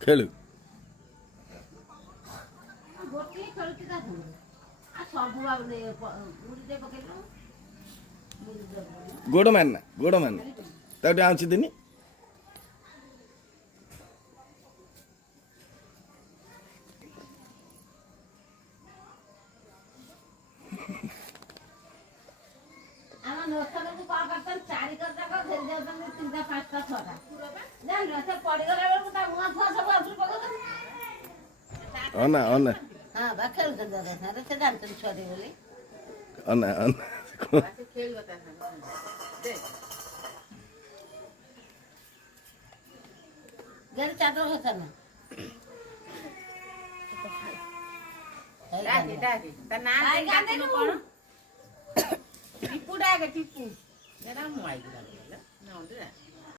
ଖେଳୁ ଗୋଟିଏ ଖେଳୁଛି ତା ଭୁଲ ଆଉ ସବୁ ଆଉ ମୁଡ଼ିଟେ ପକେଇଲୁ ଗୋଡ଼ ମାରନା ତାକୁ ଟିକେ ଆଉଁଛି ଦିନି ଆମ ନୋଟକୁ କଣ କରୁଛନ୍ତି ଚାରି ଯାକ ଘେରି ଯାଉଛନ୍ତି 3ଟା 5ଟା 6ଟା ଜାଣିଲ ସେ ପଡ଼ିଗଲା ବେଳକୁ ତା ମୁହଁ ଫୁଆ ସବୁ ଆଉଥରେ ପକାଉଛନ୍ତି ଅନା ହଁ ବା ଖେଳୁଛନ୍ତି ଦାଦା ସାଙ୍ଗରେ ସେ ଜାଣିଛନ୍ତି ଛୁଆଟି ବୋଲି ଅନା ଗେରି ଚାଦର ଘଷା ନା ତା ନାଁ କଣ ଟିପୁ ଡାକେ ଟିପୁ ମୁଁ ଆଇକି